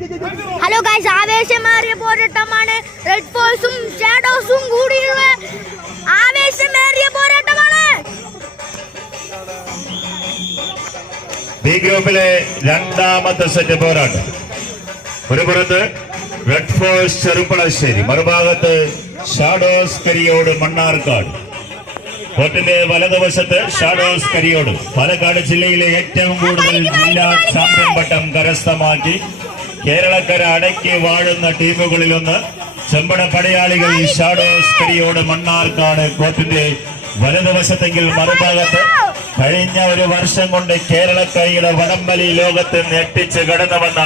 Hello guys, ആവേശമേറിയ പോരാട്ടമാണ്. Red ഫോഴ്സും ഷാഡോസും കൂടിയുള്ള ആവേശമേറിയ പോരാട്ടമാണ്. ബി ഗ്രൂപ്പിലെ രണ്ടാമത്തെ സെറ്റ് പോരാട്ടം. ഒരു പുറത്ത് റെഡ് ഫോഴ്സ് ചെറുപ്പളശ്ശേരി, മറുഭാഗത്ത് ഷാഡോസ് കരിയോട് മണ്ണാർക്കാട്. കോർട്ടിന്റെ വലതുവശത്ത് ഷാഡോസ് കരിയോട് പാലക്കാട് ജില്ലയിലെ ഏറ്റവും കൂടുതൽ ജില്ലാ ചാമ്പ്യൻ പട്ടം കരസ്ഥമാക്കി കേരളക്കര അടക്കി വാഴുന്ന ടീമുകളിലൊന്ന് ചെമ്പട പടയാളികൾ ഷാഡോസ് കരിയോട് മണ്ണാർക്കാട്. കോർട്ടിന്റെ വലതുവശത്തെങ്കിൽ മറുഭാഗത്ത് കഴിഞ്ഞ ഒരു വർഷം കൊണ്ട് കേരളക്കരയുടെ വടംവലി ലോകത്ത് ഞെട്ടിച്ച് കടന്നു വന്ന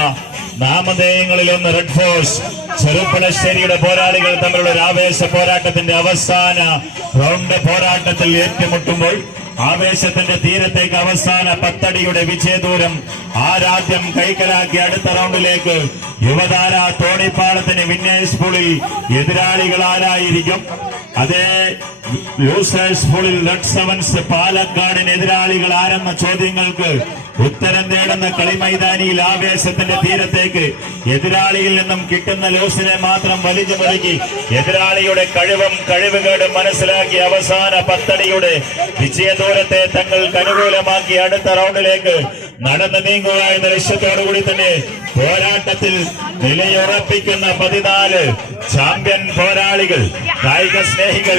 നാമധേയങ്ങളിലൊന്ന് റെഡ് ഫോഴ്സ് ചെറുപ്പളശ്ശേരിയുടെ പോരാളികൾ തമ്മിലുള്ള ഒരു ആവേശ പോരാട്ടത്തിന്റെ അവസാന റൗണ്ട് പോരാട്ടത്തിൽ ഏറ്റുമുട്ടുമ്പോൾ ആവേശത്തിന്റെ തീരത്തേക്ക് അവസാന 10 അടിയുടെ വിജയദൂരം ആരാദ്യം കൈക്കലാക്കി അടുത്ത റൗണ്ടിലേക്ക് യുവതാര തോണിപ്പാളത്തിന് വിന്നേഴ്സ് പൂളിൽ എതിരാളികൾ ആരായിരിക്കും? അതേ ലൂസേഴ്സ് പൂളിൽ റെഡ് സെവൻസ് പാലക്കാടിന് എതിരാളികൾ ആരെന്ന ചോദ്യങ്ങൾക്ക് ഉത്തരം നേടുന്ന കളിമൈതാനിയിൽ ആവേശത്തിന്റെ തീരത്തേക്ക് എതിരാളിയിൽ നിന്നും കിട്ടുന്ന ലൂസിനെ മാത്രം വലിച്ചു മുറുക്കി എതിരാളിയുടെ കഴിവുകേടും മനസ്സിലാക്കി അവസാന 10 അടിയുടെ വിജയദൂരത്തെ തങ്ങൾക്ക് അനുകൂലമാക്കി അടുത്ത റൗണ്ടിലേക്ക് നടന്നു നീങ്ങുക എന്ന ലക്ഷ്യത്തോടുകൂടി തന്നെ പോരാട്ടത്തിൽ നിലയുറപ്പിക്കുന്ന 14 ചാമ്പ്യൻ പോരാളികൾ. കായിക സ്നേഹികൾ,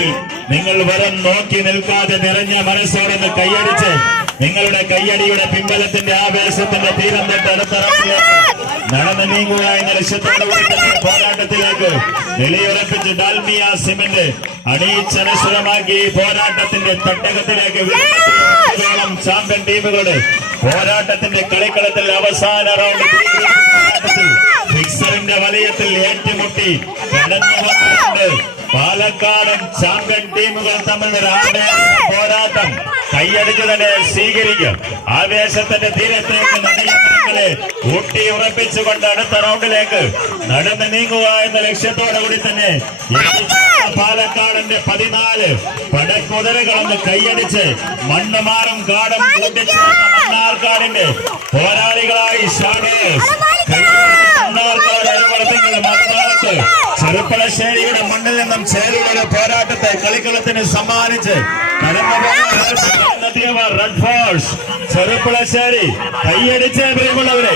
നിങ്ങൾ വെറും നോക്കി നിൽക്കാതെ നിറഞ്ഞ മനസ്സോടെ കൈയടിച്ച് നിങ്ങളുടെ കയ്യടിയുടെ പിമ്പലത്തിന്റെ ആവേശത്തിന്റെ തീരം തൊട്ട് അടുത്ത റൗണ്ടിലേക്ക് നടന്നു നീങ്ങുക എന്ന ലക്ഷ്യത്തോടുകൂടി തന്നെ പോരാട്ടത്തിലേക്ക് നിലയുറപ്പിച്ച് ഡാൽമിയ സിമന്റ് അണിയിച്ചനശ്വരമാക്കി പോരാട്ടത്തിന്റെ തട്ടകത്തിലേക്ക് ചാമ്പ്യൻ ടീമുകളുടെ പോരാട്ടത്തിന്റെ കളിക്കളത്തിൽ അവസാന റൗണ്ട് ഫിക്സറിന്റെ വലയത്തിൽ ഏറ്റുമുട്ടി കടന്നു വന്നിട്ടുണ്ട്. പാലക്കാടൻ ചാമ്പ്യൻ ടീമുകൾ തമ്മിലൊരു ആവേശ പോരാട്ടം കൈയടിച്ച് തന്നെ സ്വീകരിക്കും. ആവേശത്തിന്റെ തീരത്തേക്ക് നടകളെ ഊട്ടി ഉറപ്പിച്ചുകൊണ്ട് അടുത്ത റൗണ്ടിലേക്ക് നടന്നു നീങ്ങുക എന്ന ലക്ഷ്യത്തോടു കൂടി തന്നെ പാലക്കാടിന്റെ 14 പടക്കുതിരകളൊന്ന് കൈയടിച്ച് മണ്ണുമാറും കാടും കൂട്ടിച്ച് മണ്ണാർക്കാടിന്റെ പോരാളികളായി ഷാഡോസ് മണ്ണാർക്കാട് അരുവളത്തിന്റെ മറുഭാഗത്ത് ചെറുപ്പളശ്ശേരിയുടെ മണ്ണിൽ നിന്നും ചേരുള്ള പോരാട്ടത്തെ കളിക്കളത്തിന് സമ്മാനിച്ച് റെഡ് ഫോഴ്സ് ചെറുപ്പളശ്ശേരി കൈയടിച്ച് പ്രിയമുള്ളവരെ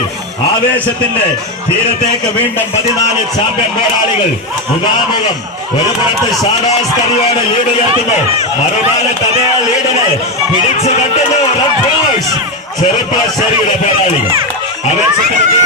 ആവേശത്തിന്റെ തീരത്തേക്ക് വീണ്ടും 14 ചാമ്പ്യൻ പോരാളികൾ മുഖാമുഖം. ഒരു പുറത്ത് ഷാഡോസ് കരിയോട് ലീഡ് ഉയർത്തുന്നു, മറുഭാഗത്ത് അതേ ലീഡിനെ പിടിച്ചു കെട്ടുന്നു റെഡ് ഫോഴ്സ് ചെറുപ്പളശ്ശേരിയുടെ പോരാളികൾ. ആവേശത്തിന്റെ